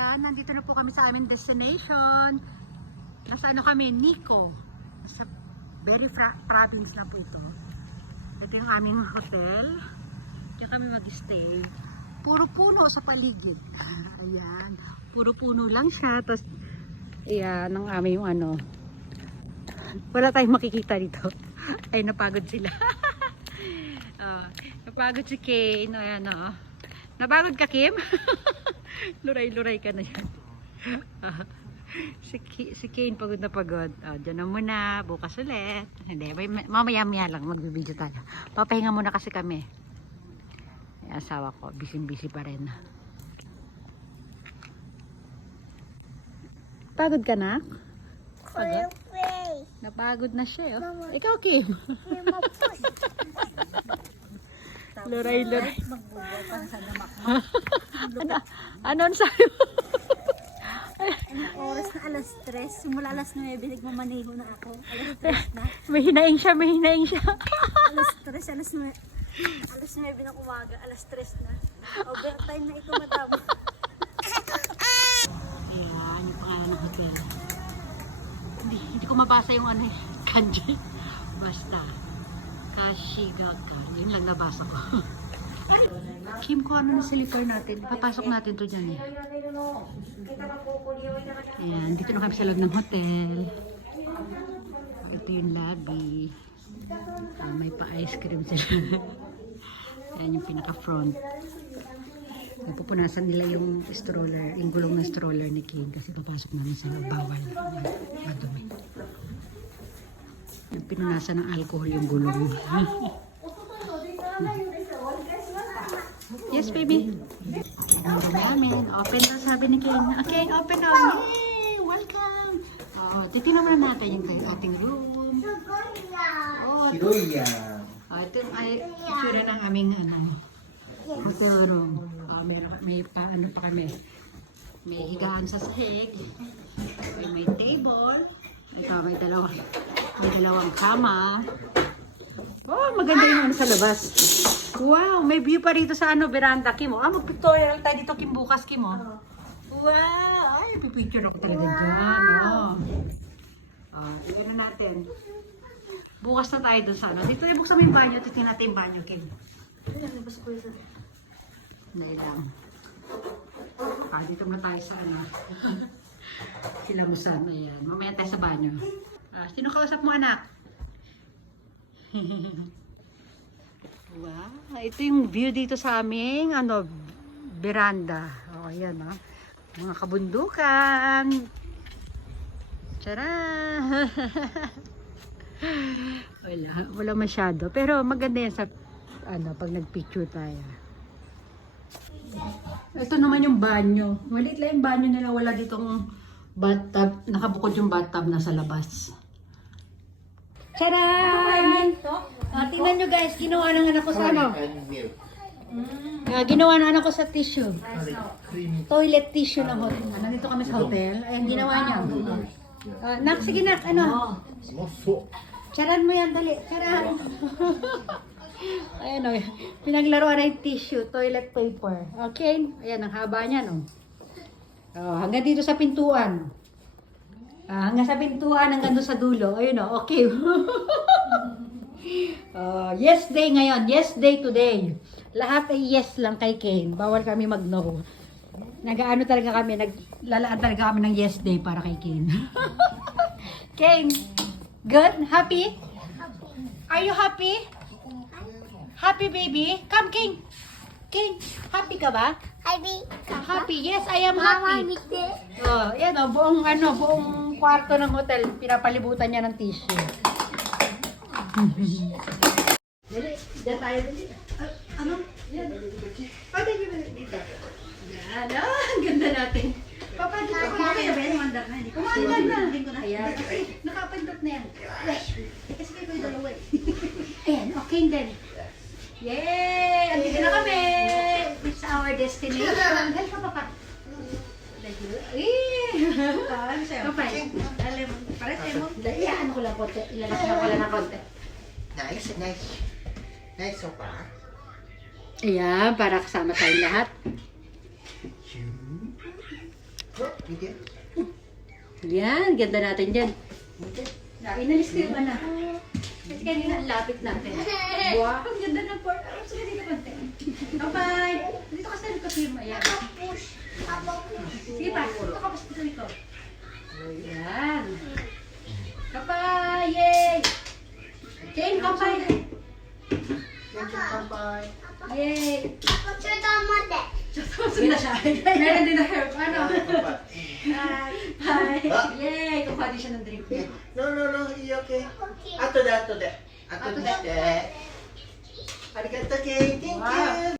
Ayan, nandito na po kami sa aming destination. Nasa ano kami, Nico. Sa very province na po ito. Ito yung aming hotel. Diyan kami mag-stay. Puro puno sa paligid. Ayan, puro puno lang siya. Tapos, ayan, ang aming ano. Wala tayong makikita dito. Ay, napagod sila. Napagod si Kane. Ayan, napagod ka, Kim? Luray-luray ka na yan. Si Kane pagod na pagod. Diyan na muna. Bukas ulit. Hindi, mamaya-maya lang magbibideo tayo. Papahinga muna kasi kami. Yung asawa ko, busy-busy pa rin. Pagod ka na? Pagod? Napagod na siya. Oh. Ikaw, Kim? Luray-luray. Ano sa'yo? Oras na alas 3. Simula alas 9, nagmamaneho na ako. Alas 3 na. May hinaing siya, may hinaing siya. Alas 3, alas 9. Alas 9 ng umaga, alas 3 na. Overtime na ito, madam. Ayan, yung pangalan ng hotel. Hindi ko mabasa yung ano, kanji. Basta. Kashigaga. Yun lang nabasa ko. Kim, ko ano na slipper natin. Papasok natin to dyan eh. Ayan, dito na kami sa loob ng hotel. Ito yung lobby. May pa-ice cream sila. Ayan yung pinaka-front. Pupunasan nila yung stroller, yung gulong ng stroller ni Kim kasi papasok namin sa loob. Bawal. Madumi. Yung pinunasan ng alcohol yung gulong. Yes, baby. Namin. Open na sabi ni Kim. Okay, open na. Yay! Welcome! Titignan naman natin yung ating room. Ito ay itsura ng aming hotel room. May ano pa kami. May higaan sa sahig. May table. Ito, may dalawang kama. Oh, maganda yung ano sa labas. Wow, may view pa rito sa veranda, Kim. Mag-pictorial tayo dito, Kim, bukas, Kim. Wow, ay, pipicture ako talaga dyan. Tignan na natin. Bukas na tayo dun sa ano. Dito, ibuksan mo yung banyo. Tignan natin yung banyo, Kim. Nay lang. Dito na tayo sa ano. Silamusan. Ayan. Mamaya tayo sa banyo. Sino kausap mo, anak? Wow. Ito yung view dito sa aming veranda. Ayan, mga kabundukan. Tcharan! Wala masyado. Pero maganda yan sa pag nagpicture tayo. Ito naman yung banyo. Maliit lang yung banyo nila. Wala ditong bathtub. Nakabukod yung bathtub na sa labas. Tcharan! Tingnan nyo guys, ginawa ng anak ko sa ginawa ng anak ko sa tissue. Toilet tissue ng hotel. Nandito kami sa hotel. Ayan, ginawa niya. Nak, sige nak, Tcharan mo yan, dali. Tcharan! Ayan pinaglaruan na yung tissue, toilet paper. Okay? Ayan, ang haba niya, hanggang dito sa pintuan. Hanggang sa pintuan, hanggang doon sa dulo. Ayun, okay. Yes day ngayon. Yes day today. Lahat ay yes lang kay Kane. Bawal kami mag-no. Nag-ano talaga kami, naglalaan talaga kami ng yes day para kay Kane. Kane, good? Happy? Are you happy? Happy baby? Come Kane. Kane, happy ka ba? Happy. Yes, I am happy. Yan buong kwarto ng hotel, pinapalibutan niya ng tissue. Dali, dyan tayo dali. Yan. Pwede nyo dito. Yan, ang ganda natin. Papa, dito ako na kaya ba yan? Umandar na. Kumandar na. Hindi ko na. Ayan. Nakapandot na yan. Kasi kayo yung dalawa. Ayan, okay then. Yay! Andito na kami! It's our destination. Dahil ka, Papa. Ano sa'yo? Kapay. Para sa'yo mo. Ano ko lang konti. Ilalaki ko lang na konti. Nice. Nice sopa. Ayan, para kasama tayong lahat. Hindi. Yan, ganda natin dyan. Hindi. Inalis ko yung ano. Kasi kanina ang lapit natin. Wow, ang ganda ng port. Sige dito konti. Bye-bye. Dito ka sa likod mo. Ayan. Sige pa, dito ka pa sa likod. Ayan. Bye-bye. Yay! Kane, bye-bye. Thank you, Kampay. Yay! Sige na siya. Meron din na help. Ano? Hi. Hi. Yay! Kukuha din siya ng drink. No, you okay? Ato da. Ato da. Arigato, Kane. Thank Wow. you.